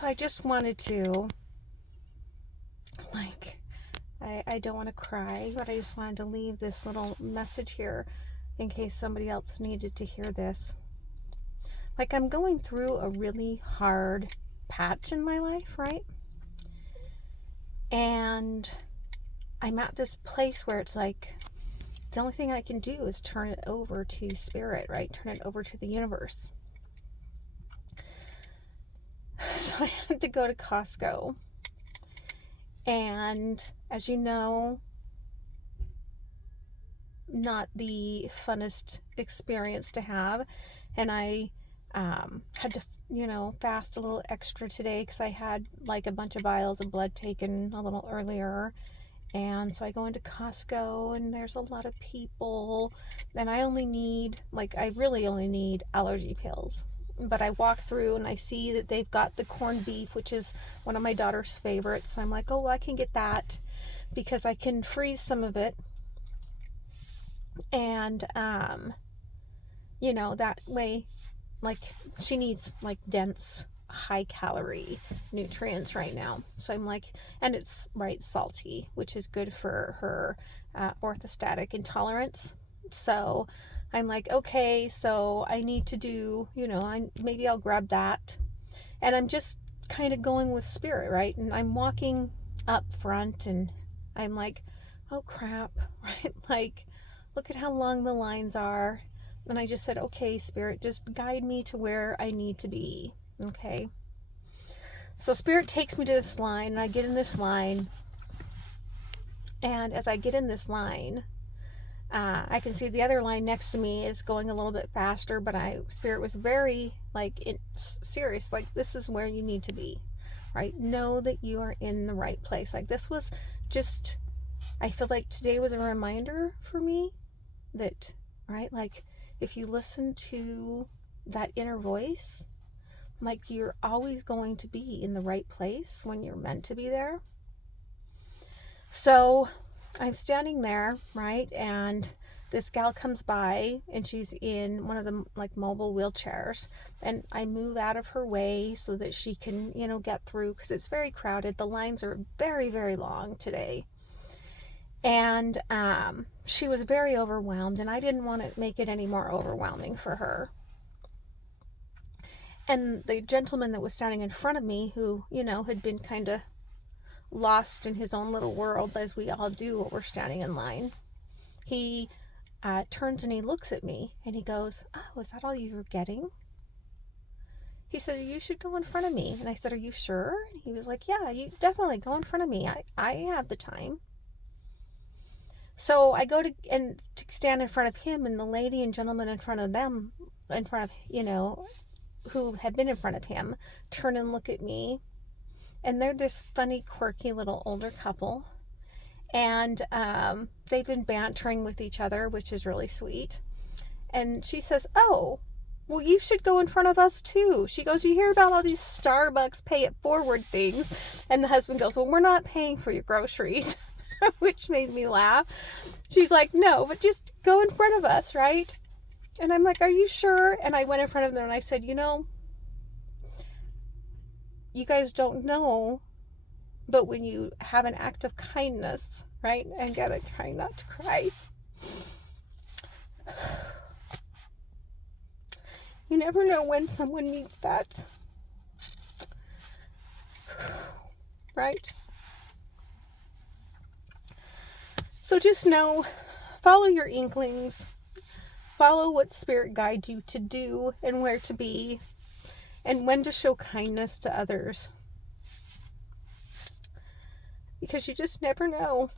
So I just wanted to, like, I don't want to cry, but I just wanted to leave this little message here in case somebody else needed to hear this. Like, I'm going through a really hard patch in my life, right? And I'm at this place where it's like, the only thing I can do is turn it over to spirit, right? Turn it over to the universe. So I had to go to Costco. And as you know, not the funnest experience to have. And I had to, fast a little extra today because I had like a bunch of vials of blood taken a little earlier. And so I go into Costco and there's a lot of people, and I really only need allergy pills. But I walk through and I see that they've got the corned beef, which is one of my daughter's favorites. So I'm like, oh, well, I can get that because I can freeze some of it. And, that way, like, she needs like dense, high calorie nutrients right now. So I'm like, and it's salty, which is good for her orthostatic intolerance. So I'm like, okay, so I need to do, maybe I'll grab that. And I'm just kind of going with spirit, right? And I'm walking up front and I'm like, oh crap, right? Like, look at how long the lines are. And I just said, okay, spirit, just guide me to where I need to be. Okay. So spirit takes me to this line and I get in this line. And as I get in this line, I can see the other line next to me is going a little bit faster, but spirit was very serious. Like, this is where you need to be, right? Know that you are in the right place. Like, this was just, I feel like today was a reminder for me that, right? Like, if you listen to that inner voice, like, you're always going to be in the right place when you're meant to be there. So I'm standing there, right? And this gal comes by and she's in one of the like mobile wheelchairs, and I move out of her way so that she can, get through because it's very crowded. The lines are very, very long today. And she was very overwhelmed, and I didn't want to make it any more overwhelming for her. And the gentleman that was standing in front of me, who, had been kind of lost in his own little world, as we all do when we're standing in line, he turns and he looks at me and he goes, oh, is that all you were getting? He said, you should go in front of me. And I said, are you sure? And he was like, yeah, you definitely go in front of me. I have the time. So I go to stand in front of him, and the lady and gentleman in front of, who had been in front of him, turn and look at me. And they're this funny, quirky little older couple. And they've been bantering with each other, which is really sweet. And she says, oh, well, you should go in front of us too. She goes, you hear about all these Starbucks pay it forward things? And the husband goes, well, we're not paying for your groceries, which made me laugh. She's like, no, but just go in front of us, right? And I'm like, are you sure? And I went in front of them and I said, you guys don't know, but when you have an act of kindness, right? And gotta try not to cry. You never know when someone needs that. Right? So just know, follow your inklings. Follow what spirit guides you to do and where to be, and when to show kindness to others. Because you just never know.